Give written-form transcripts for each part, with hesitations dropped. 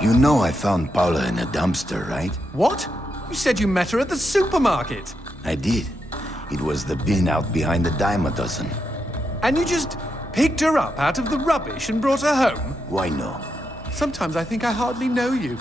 You know I found Paula in a dumpster, right? What? You said you met her at the supermarket. I did. It was the bin out behind the dime a dozen. And you just picked her up out of the rubbish and brought her home? Why no? Sometimes I think I hardly know you.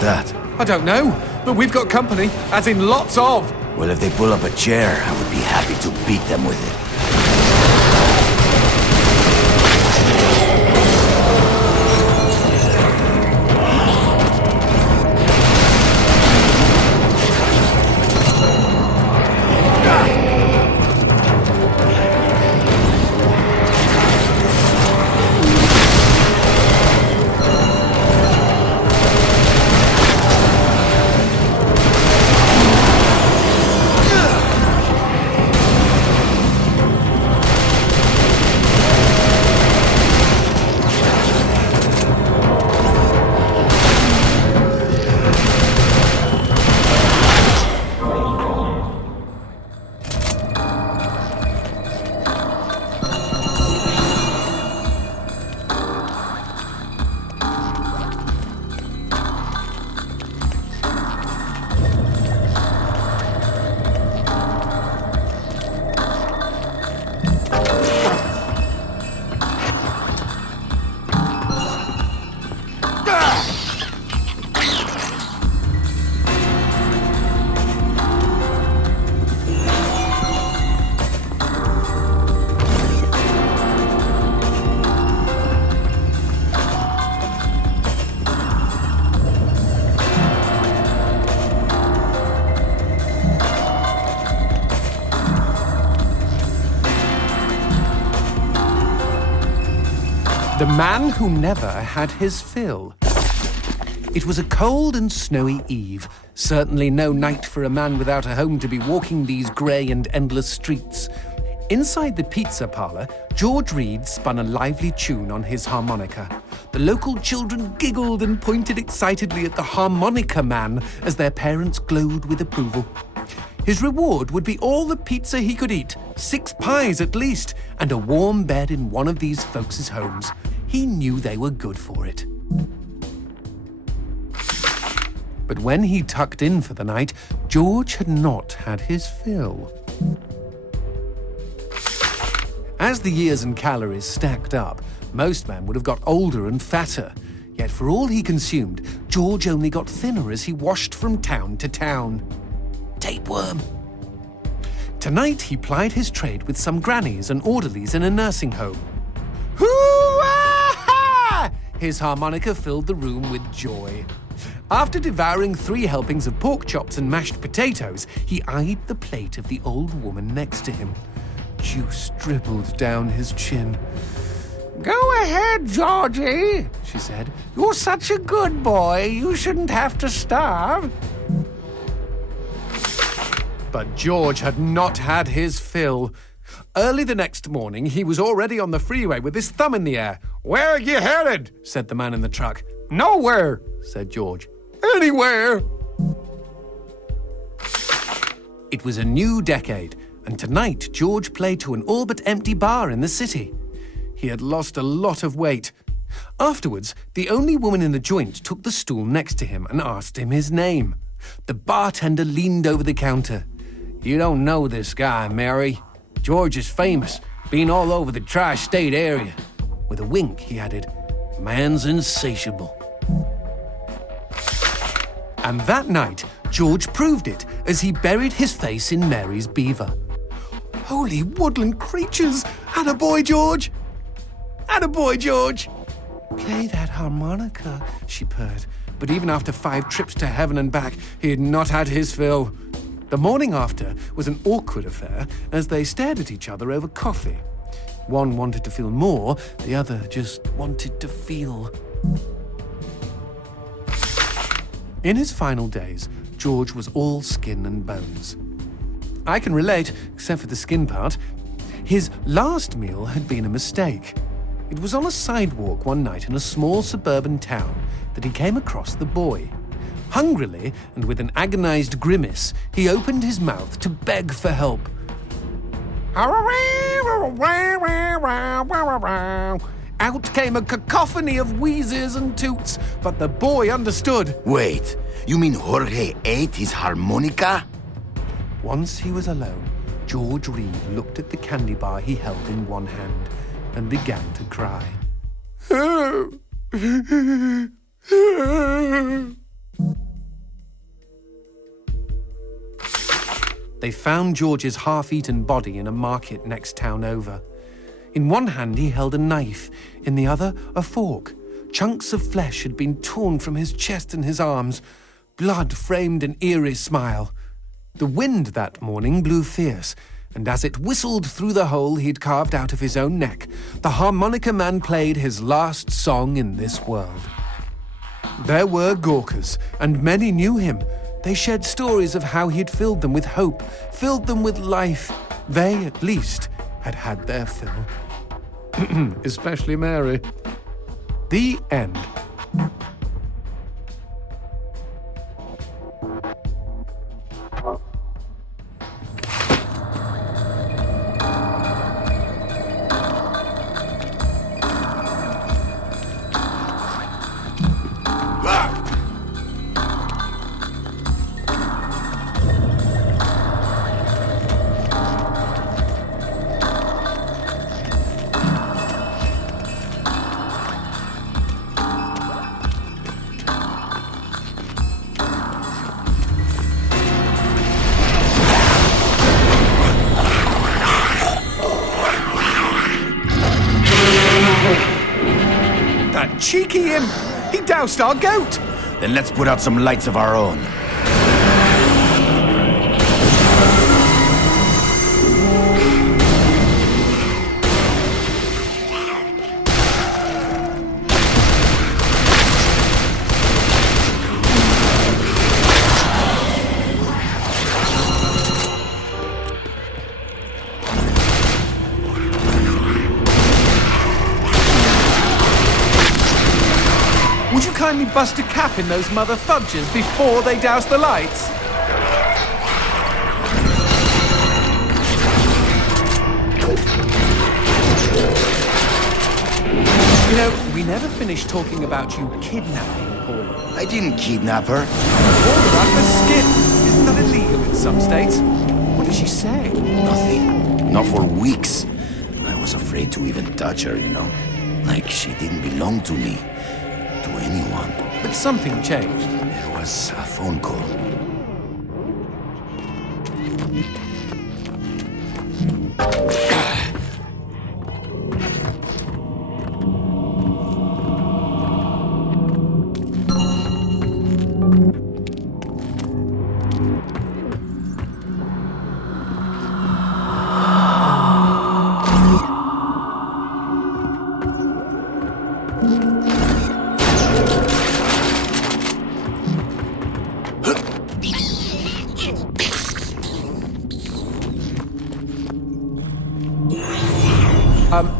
That? I don't know, but we've got company, as in lots of. Well, if they pull up a chair, I would be happy to beat them with it. The man who never had his fill. It was a cold and snowy eve. Certainly no night for a man without a home to be walking these grey and endless streets. Inside the pizza parlour, George Reed spun a lively tune on his harmonica. The local children giggled and pointed excitedly at the harmonica man as their parents glowed with approval. His reward would be all the pizza he could eat, 6 pies at least, and a warm bed in one of these folks' homes. He knew they were good for it. But when he tucked in for the night, George had not had his fill. As the years and calories stacked up, most men would have got older and fatter. Yet for all he consumed, George only got thinner as he washed from town to town. Tapeworm. Tonight he plied his trade with some grannies and orderlies in a nursing home. Hoo-ah-ha! His harmonica filled the room with joy. After devouring 3 helpings of pork chops and mashed potatoes, he eyed the plate of the old woman next to him. Juice dribbled down his chin. "Go ahead, Georgie," she said. "You're such a good boy, you shouldn't have to starve." But George had not had his fill. Early the next morning, he was already on the freeway with his thumb in the air. "Where are you headed?" said the man in the truck. "Nowhere," said George. "Anywhere." It was a new decade, and tonight George played to an all but empty bar in the city. He had lost a lot of weight. Afterwards, the only woman in the joint took the stool next to him and asked him his name. The bartender leaned over the counter. "You don't know this guy, Mary. George is famous, been all over the tri-state area." With a wink, he added, "Man's insatiable." And that night, George proved it as he buried his face in Mary's beaver. Holy woodland creatures! Attaboy, George! Attaboy, George! play that harmonica, she purred. But even after 5 trips to heaven and back, he had not had his fill. The morning after was an awkward affair as they stared at each other over coffee. One wanted to feel more, the other just wanted to feel. In his final days, George was all skin and bones. I can relate, except for the skin part. His last meal had been a mistake. It was on a sidewalk one night in a small suburban town that he came across the boy. Hungrily, and with an agonized grimace, he opened his mouth to beg for help. Out came a cacophony of wheezes and toots, but the boy understood. Wait, you mean Jorge ate his harmonica? Once he was alone, George Reed looked at the candy bar he held in one hand and began to cry. They found George's half-eaten body in a market next town over. In one hand he held a knife, in the other a fork. Chunks of flesh had been torn from his chest and his arms. Blood framed an eerie smile. The wind that morning blew fierce, and as it whistled through the hole he'd carved out of his own neck, the harmonica man played his last song in this world. There were Gawkers, and many knew him. They shared stories of how he'd filled them with hope, filled them with life. They, at least, had had their fill. Especially Mary. The end. Cheeky him! He doused our goat! Then let's put out some lights of our own. Would you kindly bust a cap in those mother fudges before they douse the lights? You know, we never finished talking about you kidnapping Paula. I didn't kidnap her. All about the skin. Isn't that illegal in some states? What did she say? Nothing. Not for weeks. I was afraid to even touch her, you know. Like she didn't belong to me. To anyone. But something changed. There was a phone call.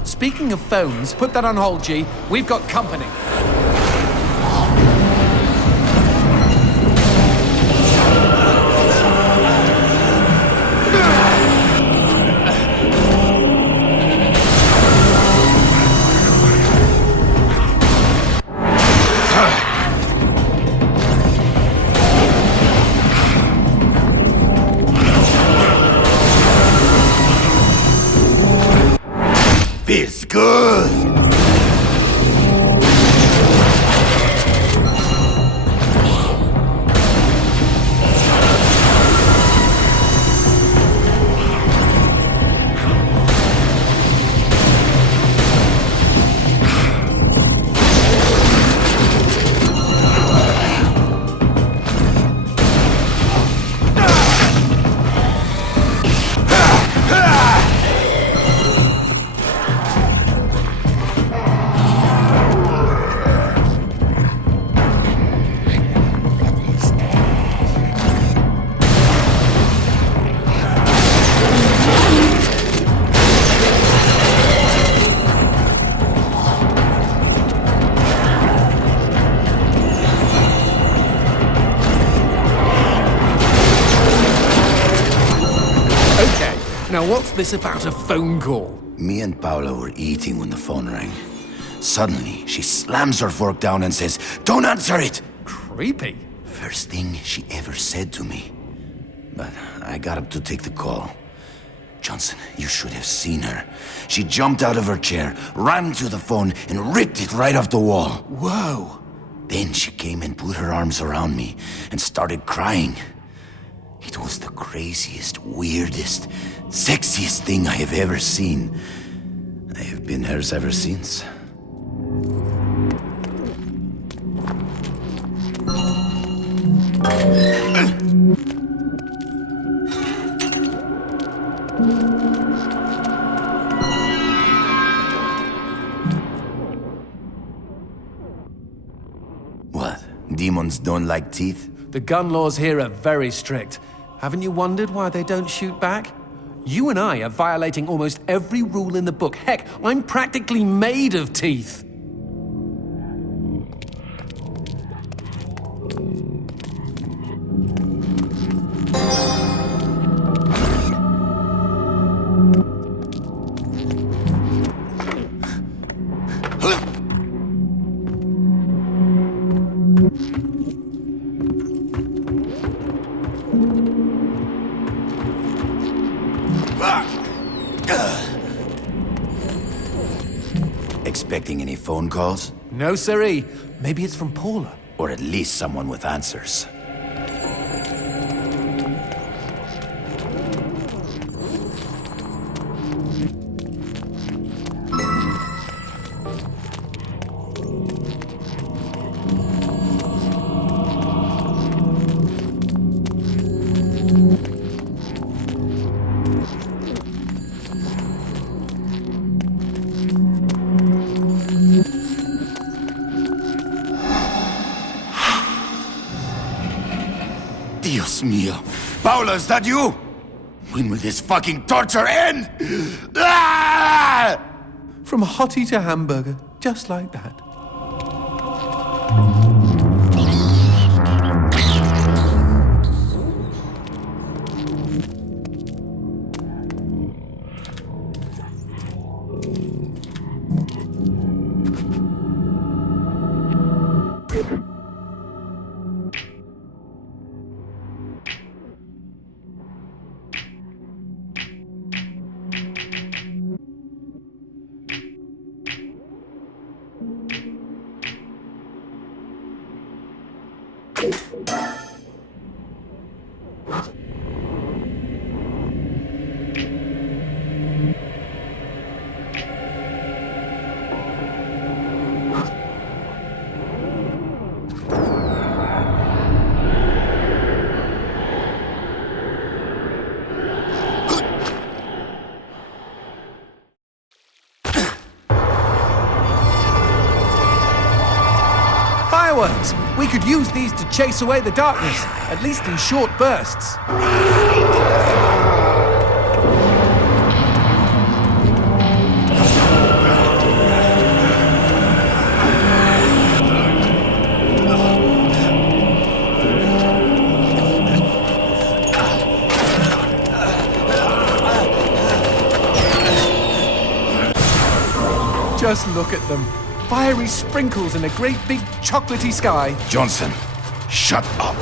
Speaking of phones, put that on hold, G. We've got company. Feels good! Now what's this about a phone call? Me and Paula were eating when the phone rang. Suddenly, she slams her fork down and says, "Don't answer it!" Creepy. First thing she ever said to me. But I got up to take the call. Johnson, you should have seen her. She jumped out of her chair, ran to the phone, and ripped it right off the wall. Whoa. Then she came and put her arms around me and started crying. It was the craziest, weirdest, sexiest thing I have ever seen. I have been hers ever since. What? Demons don't like teeth? The gun laws here are very strict. Haven't you wondered why they don't shoot back? You and I are violating almost every rule in the book. Heck, I'm practically made of teeth. Expecting any phone calls? No, siree. Maybe it's from Paula. Or at least someone with answers. Dios mío. Paula, is that you? When will this fucking torture end? Ah! From hottie to hamburger, just like that. Fireworks! We could use these to chase away the darkness, at least in short bursts. Just look at them. Fiery sprinkles in a great big chocolatey sky. Johnson, shut up.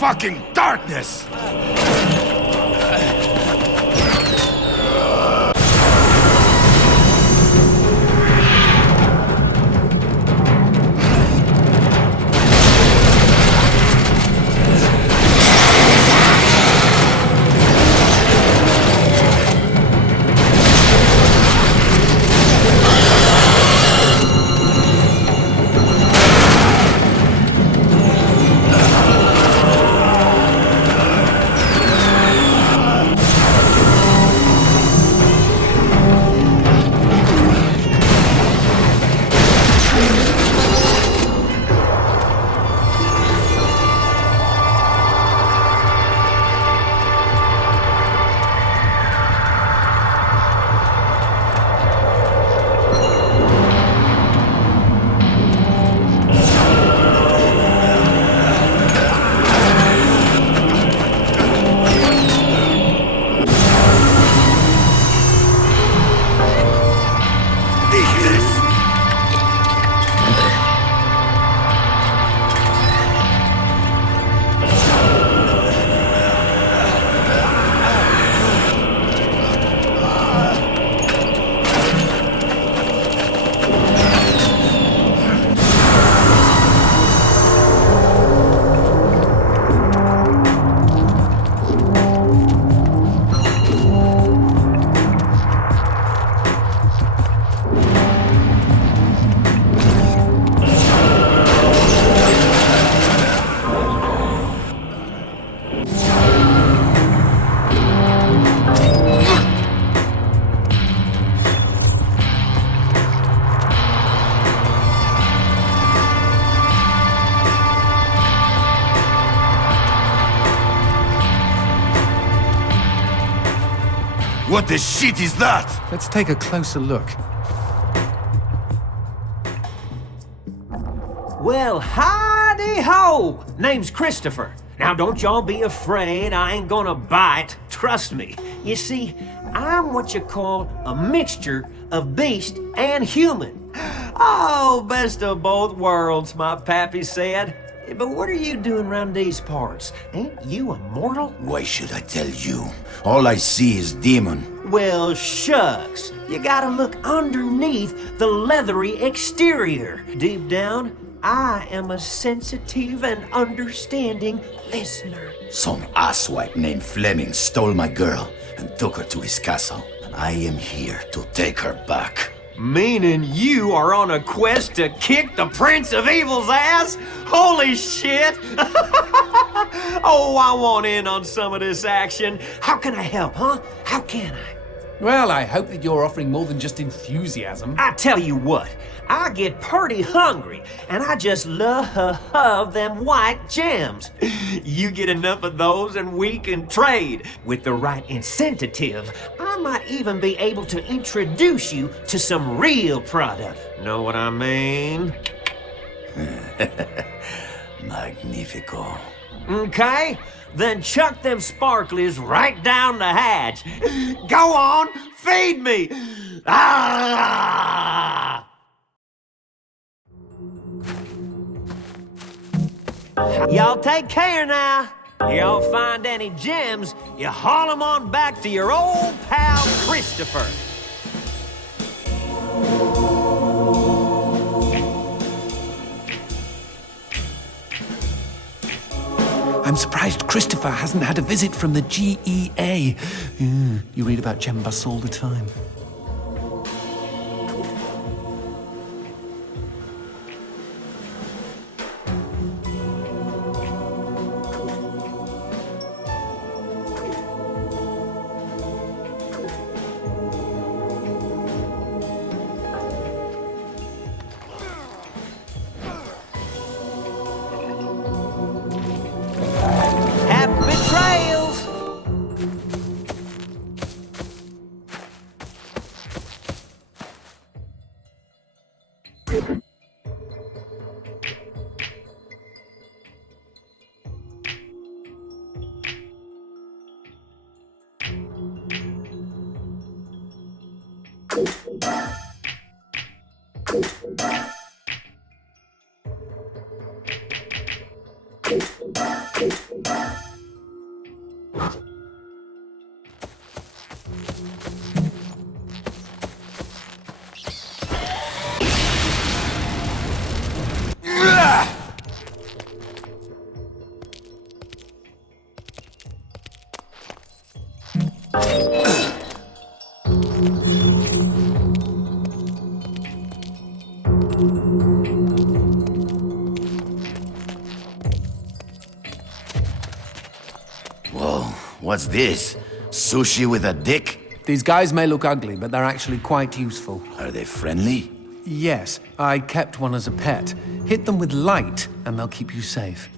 fucking darkness! What the shit is that? Let's take a closer look. Well, howdy-ho! Name's Christopher. Now, don't y'all be afraid, I ain't gonna bite. Trust me. You see, I'm what you call a mixture of beast and human. Oh, best of both worlds, my pappy said. But what are you doing around these parts? Ain't you immortal? Why should I tell you? All I see is demon. Well, shucks. You gotta look underneath the leathery exterior. Deep down, I am a sensitive and understanding listener. Some asswipe named Fleming stole my girl and took her to his castle. I am here to take her back. Meaning you are on a quest to kick the Prince of Evil's ass? Holy shit! Oh, I want in on some of this action. How can I help, huh? How can I? Well, I hope that you're offering more than just enthusiasm. I tell you what, I get pretty hungry, and I just love them white gems. You get enough of those and we can trade. With the right incentive, I might even be able to introduce you to some real product. Know what I mean? Magnifico. Okay, then chuck them sparklies right down the hatch. Go on, feed me! Ah! Y'all take care now. Y'all find any gems, you haul them on back to your old pal Christopher. I'm surprised Christopher hasn't had a visit from the GEA. You read about gem busts all the time. Whoa, what's this? Sushi with a dick? These guys may look ugly, but they're actually quite useful. Are they friendly? Yes, I kept one as a pet. Hit them with light, and they'll keep you safe.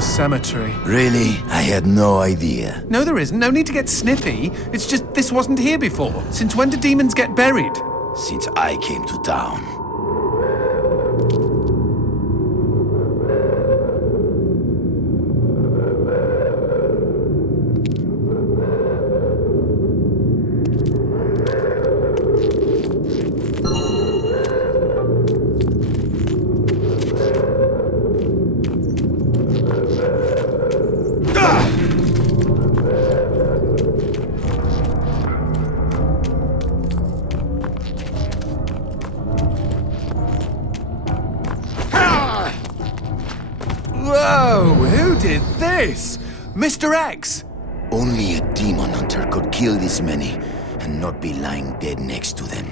Cemetery. Really? I had no idea. No, there isn't. No need to get snippy. It's just this wasn't here before. Since when do demons get buried? Since I came to town. Whoa, who did this? Mr. X! Only a demon hunter could kill this many and not be lying dead next to them.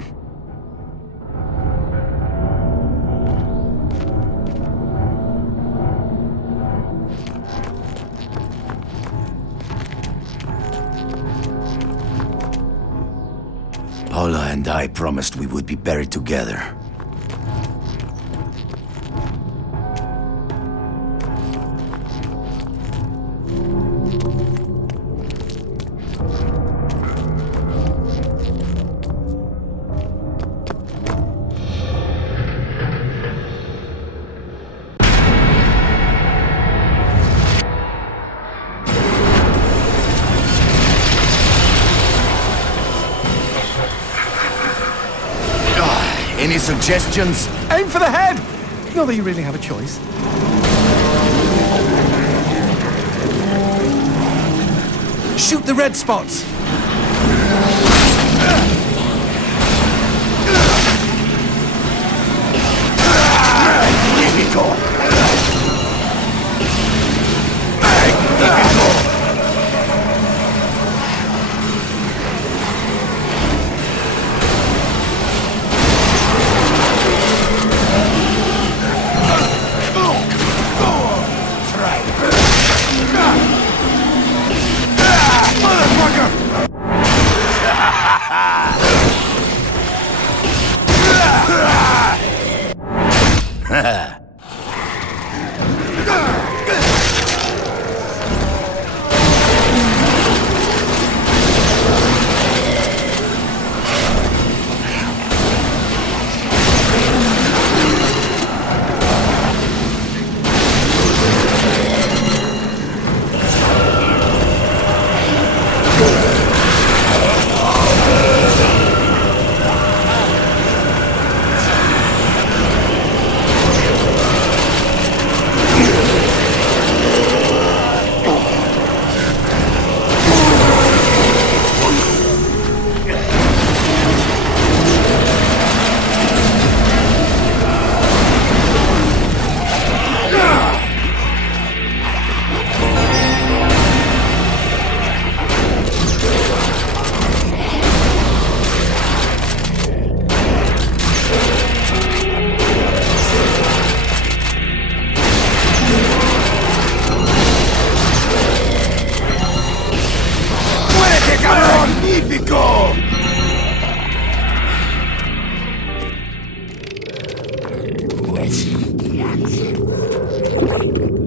Paula and I promised we would be buried together. Any suggestions? Aim for the head! Not that you really have a choice. Shoot the red spots! Magnifico! Magnifico!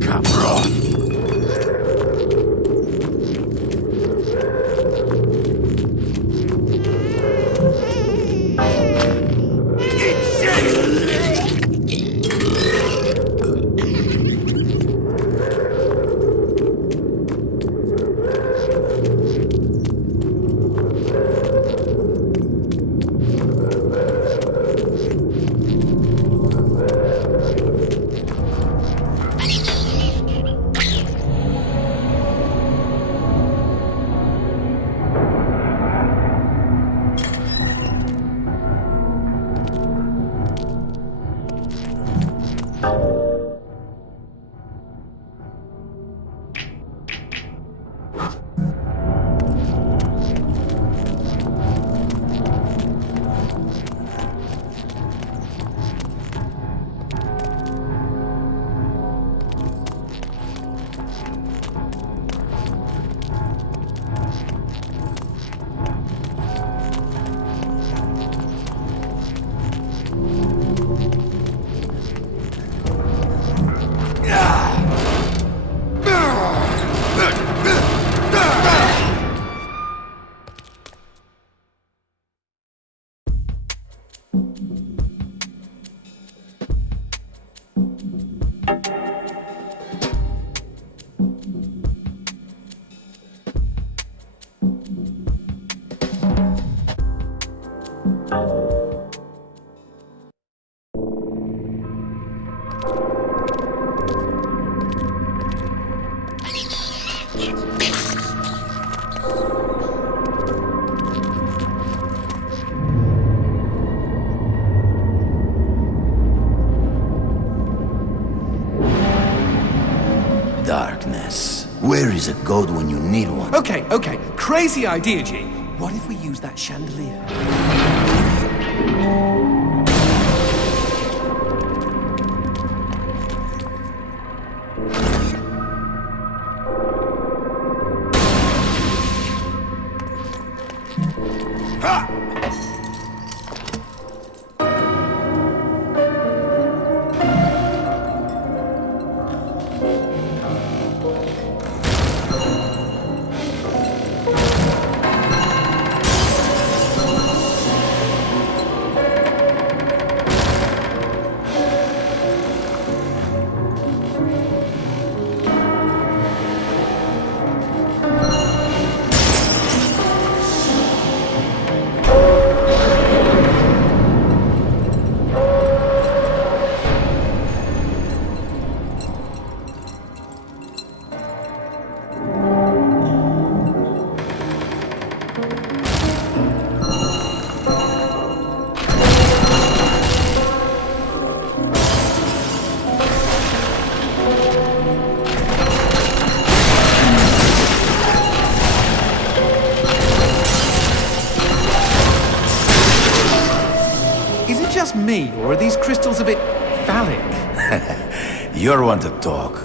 Cabron! Darkness. Where is a god when you need one? Okay. Crazy idea, G. What if we use that chandelier? Me, or are these crystals a bit phallic? You're one to talk.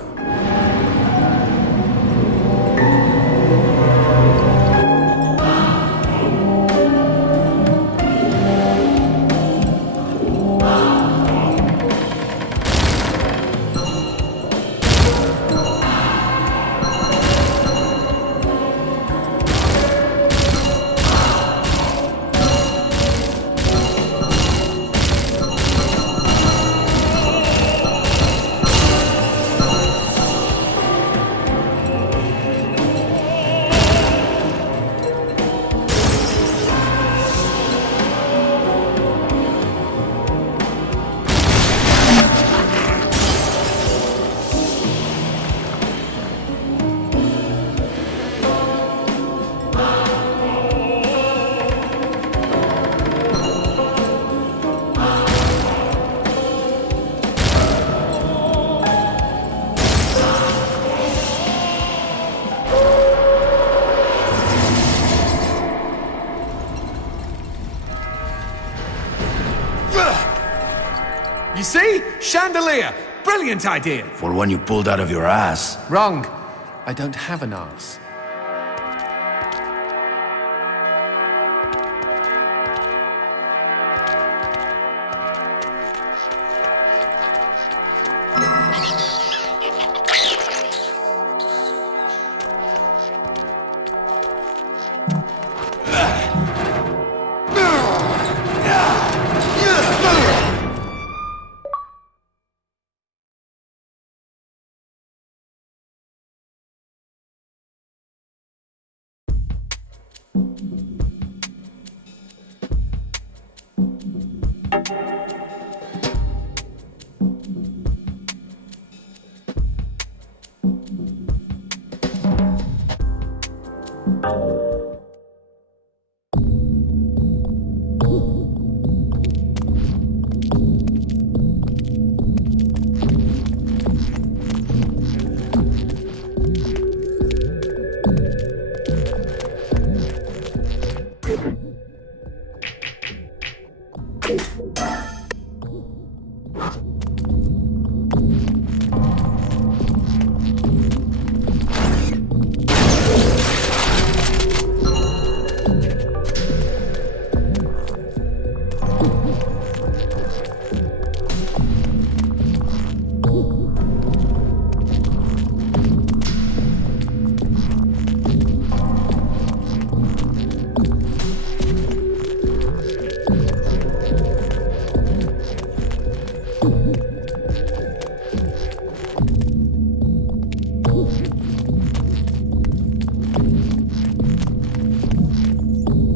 You see? Chandelier! Brilliant idea! For one you pulled out of your ass. Wrong. I don't have an ass.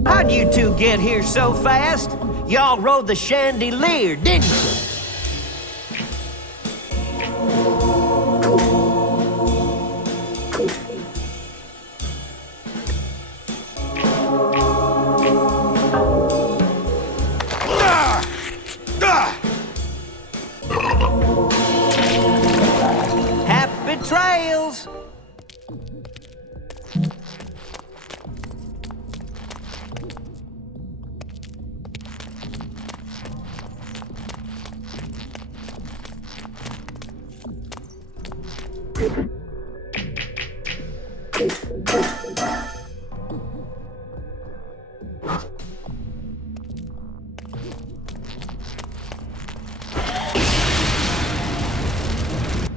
How'd you two get here so fast? Y'all rode the chandelier, didn't you? Happy trails!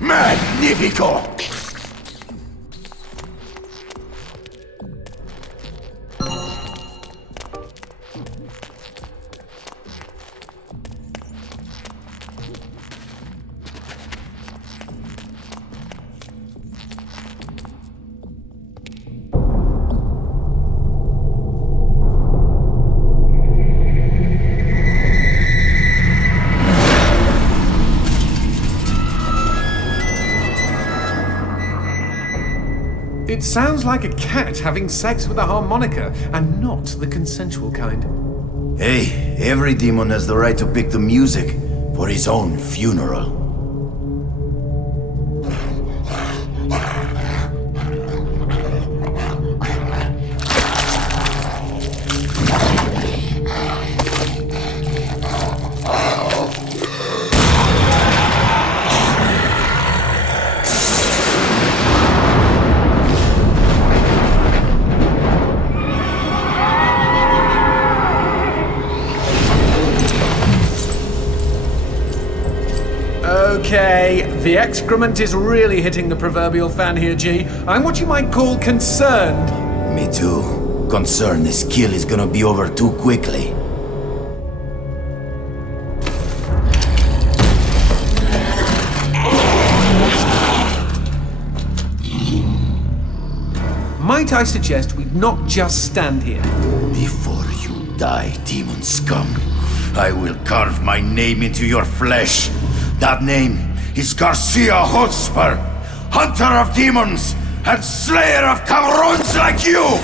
Magnifico! It sounds like a cat having sex with a harmonica, and not the consensual kind. Hey, every demon has the right to pick the music for his own funeral. Okay, the excrement is really hitting the proverbial fan here, G. I'm what you might call concerned. Me too. Concerned this kill is gonna be over too quickly. Might I suggest we not just stand here? Before you die, demon scum, I will carve my name into your flesh. That name is Garsii Хотспура, hunter of demons and slayer of cabrons like you!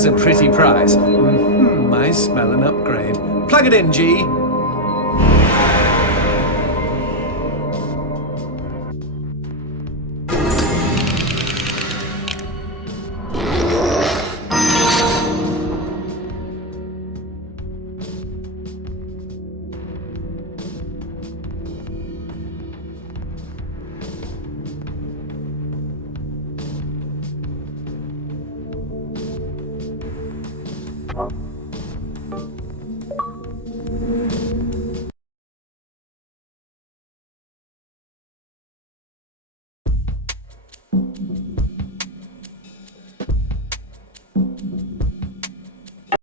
was a pretty prize. I smell an upgrade. Plug it in, G.